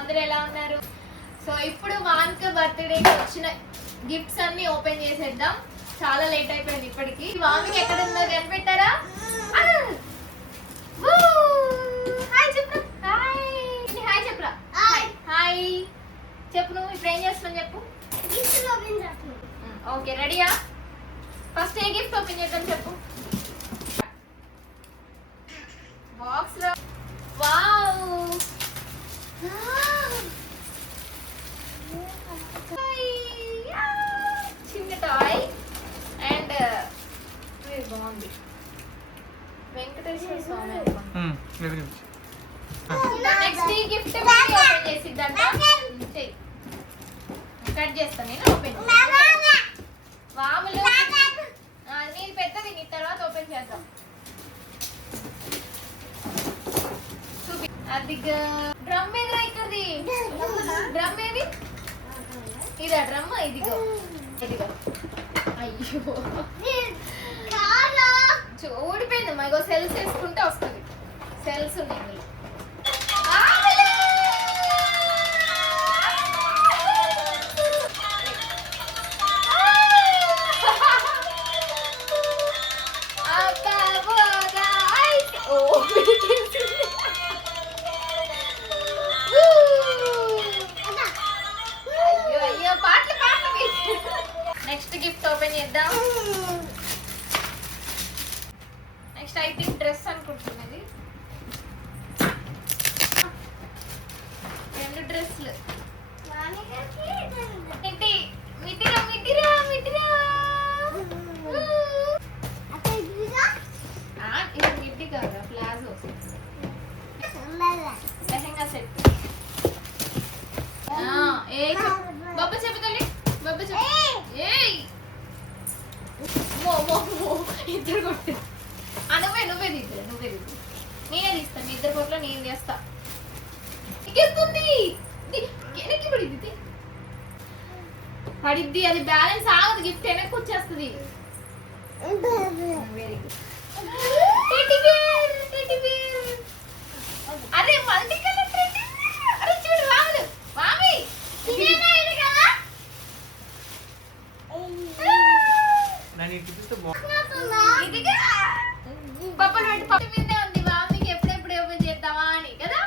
అందరూ ఎలా ఉన్నారు? సో ఇప్పుడు వాన్క బర్త్డేకి వచ్చిన గిఫ్ట్స్ అన్ని ఓపెన్ చేసేద్దాం. చాలా లేట్ అయిపోయింది ఇప్పటికి. వామికి ఎక్కడ ఉందో కనిపెట్టారా? హాయ్ చెప్పు. హాయ్ చెప్పరా. హాయ్ చెప్పు. నువ్వు ఇప్పుడు ఏం చేస్తున్నావు చెప్పు. ఓకే రెడీయా? ఫస్ట్ ఏ గిఫ్ట్ ఓపెన్ చేద్దాం చెప్పు. బాక్స్ లో వావ్ చిన్న టాయ్ అండ్ బాగుంది. వెంకటేశ్వర స్వామి నెక్స్ట్ ఈ గిఫ్ట్ ఓపెన్ చేసిద్దంట. కట్ చేస్తాను నేను. ఓపెన్ వాములు నేను పెద్దది నీ తర్వాత ఓపెన్ చేద్దాం. అది డ్రమ్ ఏదిరా ఇక్కడిది. డ్రమ్ ఏది? ఇదా డ్రమ్? ఇదిగో ఇదిగో. అయ్యో ఊడిపోయింది. మాకు సెల్స్ వేసుకుంటే వస్తుంది. సెల్స్ ఉన్నాయి ఇందులో. నెక్స్ట్ గిఫ్ట్ ఓపెన్ చేద్దాం. నెక్స్ట్ ఐ థింక్ డ్రెస్ అనుకుంటున్నది. 2 డ్రెస్సులు. మిటిరా మిటిరా మిటిరా. ఇది మిడ్డి కాదా ప్లాజో లెహంగా సెట్. బాబా చెప్పుతలే. బాబా చెప్పు. ఇద్దరు కొట్టు. నువ్వే తీద్దు. నేనే తీస్తాను. మీ ఇద్దరు కొట్లో నేను చేస్తా. ఎక్కేస్తుంది. వెనక్కి పడిద్ది. అది బ్యాలెన్స్ ఆగదు. గిఫ్ట్ వెనక్కి వచ్చేస్తుంది. Very good. అరే మల్టీ కలర్ టెడ్డీ బేర్. అరే చూడు రాములు. మామి పప్పలు పెట్టి పప్పు మీదే ఉంది. మామీకి ఎప్పుడెప్పుడు ఓపెన్ చేద్దామా అని కదా.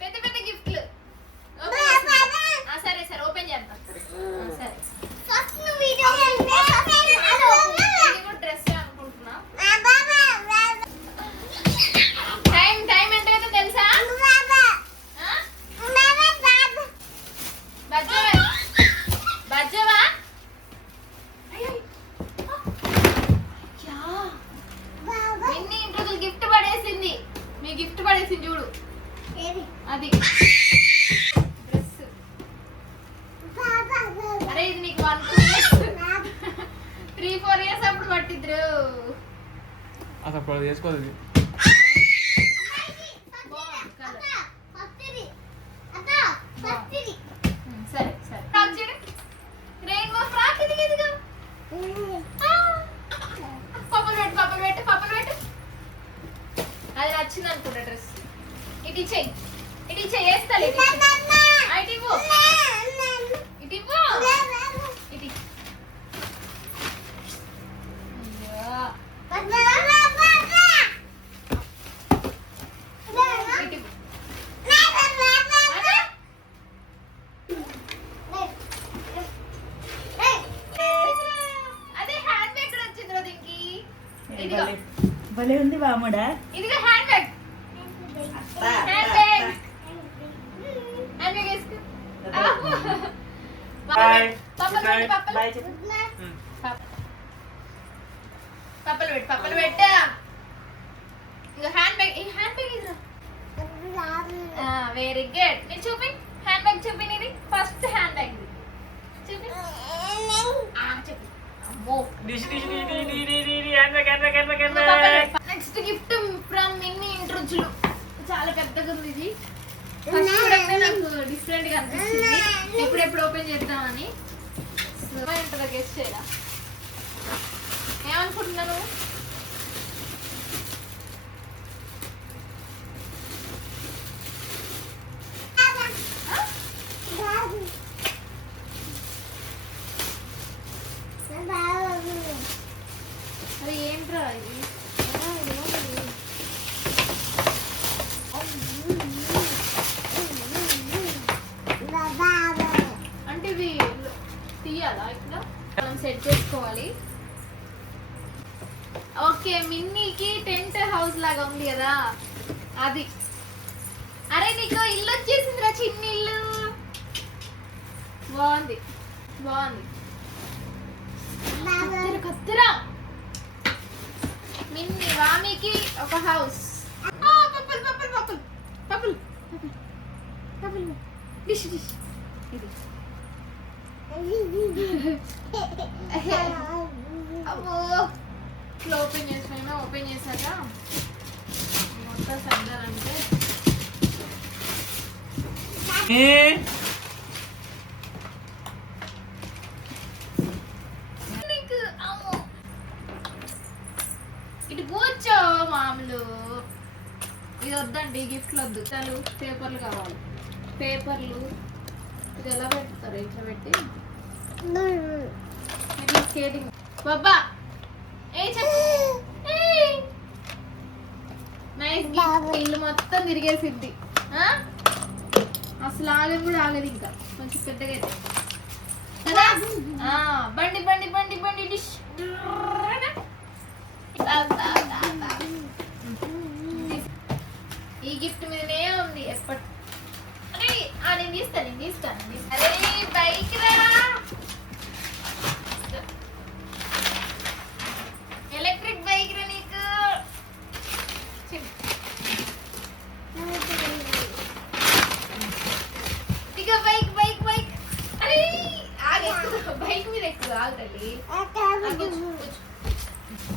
పెద్ద పెద్ద గిఫ్ట్లు. సరే సరే ఓపెన్ చేద్దాం. సరే ఇది కూడా డ్రెస్ అనుకుంటున్నా. టైం ఎంత అయితే తెలుసా? బజ్జవా ఎన్ని ఇంట్లో గిఫ్ట్ పడేసింది. మీ గిఫ్ట్ పడేసింది చూడు. అది డ్రెస్. అరే ఇది నీకు 3-4 ఇయర్స్ అప్పుడు పట్టిద్రు. అసలు చేసుకోదు. సరే సరే రెయిన్బో ఫ్రాక్. ఇదిగా పప్పులు పెట్టు. అది నచ్చింది అనుకుంటా డ్రెస్. ఇటు చెయ్యి వేస్తాను. ఇటు ఇవ్వు. అదే హ్యాండ్ బ్యాగ్ కూడా వచ్చింది రోజు ఇంకి. భలే ఉంది బాముడా. ఇదిగా హ్యాండ్ బ్యాగ్ వేసుకో. పప్పలు పెట్టా. ఇంకా హ్యాండ్ బ్యాగ్ ఇదిరా. Very good. నేను చూపి హ్యాండ్ బ్యాగ్ చూపి. నీది ఫస్ట్ హ్యాండ్ బ్యాగ్ చూపి. చెప్పు. అమ్మో నెక్స్ట్ గిఫ్ట్ ఫ్రమ్ మిన్నీ ఇంట్రోజులు. చాలా పెద్దగా ఉంది ఇది. ఫస్ట్ చూడండి నాకు డిఫరెంట్ గా అనిపిస్తుంది. ఎప్పుడెప్పుడు ఓపెన్ చేద్దామని. ఉంటుందా గెస్ట్ చేయరా? ఏమనుకుంటున్నాను? వామికి టెంట్ హౌస్ లాగా ఉంది కదా అది. అరే నీకు ఇల్లు వచ్చేసిందిరా, చిన్న ఇల్లు. బాగుంది బాగుంది. కత్తిరా మిన్ని వామికి ఒక హౌస్. పప్పులు పప్పులు పప్పులు పప్పులు పప్పులు డిష్ డిష్ ఇది. అబ్బో ఇట్లా ఓపెన్ చేసినా, ఓపెన్ చేశాక మొత్తం సర్దాలంటే నీకు అమ్మో ఇటు కూర్చో మామూలు. ఇది వద్దండి, గిఫ్ట్లు వద్దు. చాలు పేపర్లు కావాలి, పేపర్లు. ఇది ఎలా పెడతారు? ఇట్లా పెట్టి ఇట్లా స్కేటింగ్. బాబా ఏ చెప్పు. Nice gift. ఇల్లు మొత్తం తిరిగేసిద్ది. అసలు ఆగదు కూడా ఆగదు, ఇంకా కొంచెం పెద్దగా అయితే కదా. బండి బండి బండి బండి డిష్. ఈ గిఫ్ట్ మీదనే ఉంది ఎప్పటి. అరే నేను తీస్తాను. అరే బైక్ రా, ఎలక్ట్రిక్ బైక్ రా నీకు. ఇక బైక్ బైక్ బైక్. అరే ఆగే, బైక్ మీద ఎక్కువ ఆగలి.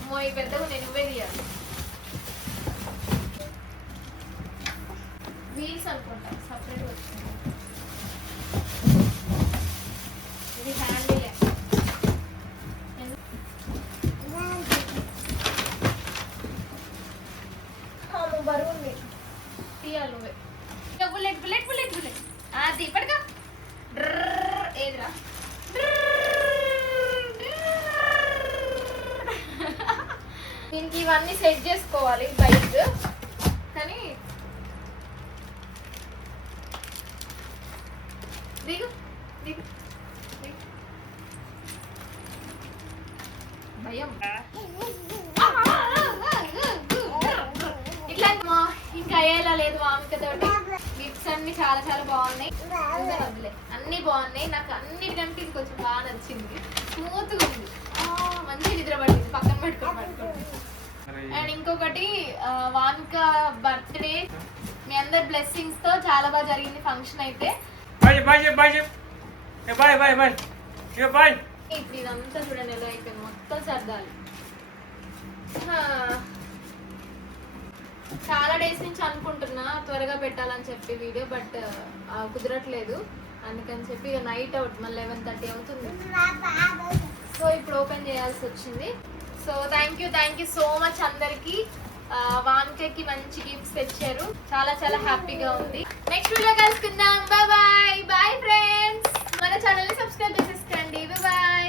మోయి పెద్దగా నేను నువ్వే తీయాలి. వీల్స్ అనుకుంటా సపరేట్ వచ్చింది. ఇది హ్యాండిల్ బరువు ఉంది, తీయాలి నువ్వే. Bullet bullet bullet bullet. అది పడక ఏదిరా. దీనికి ఇవన్నీ సెట్ చేసుకోవాలి బైక్, కానీ దిగు దిగు దిగు. భయం ఇట్లా ఇంకా అయ్యేలా లేదు. వామికతోటి గిఫ్ట్స్ అన్ని చాలా చాలా బాగున్నాయి, అన్ని బాగున్నాయి. నాకు అన్నిటికంటే ఇది కొంచెం బాగా నచ్చింది. స్మూత్గా ఉంది, మంచి నిద్ర పడింది పక్కన పెట్టుకోండి. అండ్ ఇంకొకటి వామిక బర్త్డే మీ అందరి బ్లెస్సింగ్స్ తో చాలా బాగా జరిగింది ఫంక్షన్ అయితే. ఇప్పుడు ఇదంతా చూడండి ఎలా అయిపోయింది, మొత్తం సర్దాలి. చాలా డేస్ నుంచి అనుకుంటున్నా త్వరగా పెట్టాలని చెప్పి వీడియో, బట్ కుదరట్లేదు. అందుకని చెప్పి ఇక నైట్ అవుట్ మళ్ళీ 11:30 అవుతుంది. సో ఇప్పుడు ఓపెన్ చేయాల్సి వచ్చింది. So thank you so much అందరికి. వామికకి మంచి గిఫ్ట్స్ తెచ్చారు, చాలా చాలా హ్యాపీగా ఉంది. నెక్స్ట్ వీడియో కలుసుకుందాం. Bye friends. మన ఛానల్ ని సబ్స్క్రైబ్ చేసేసుకోండి. బాయ్.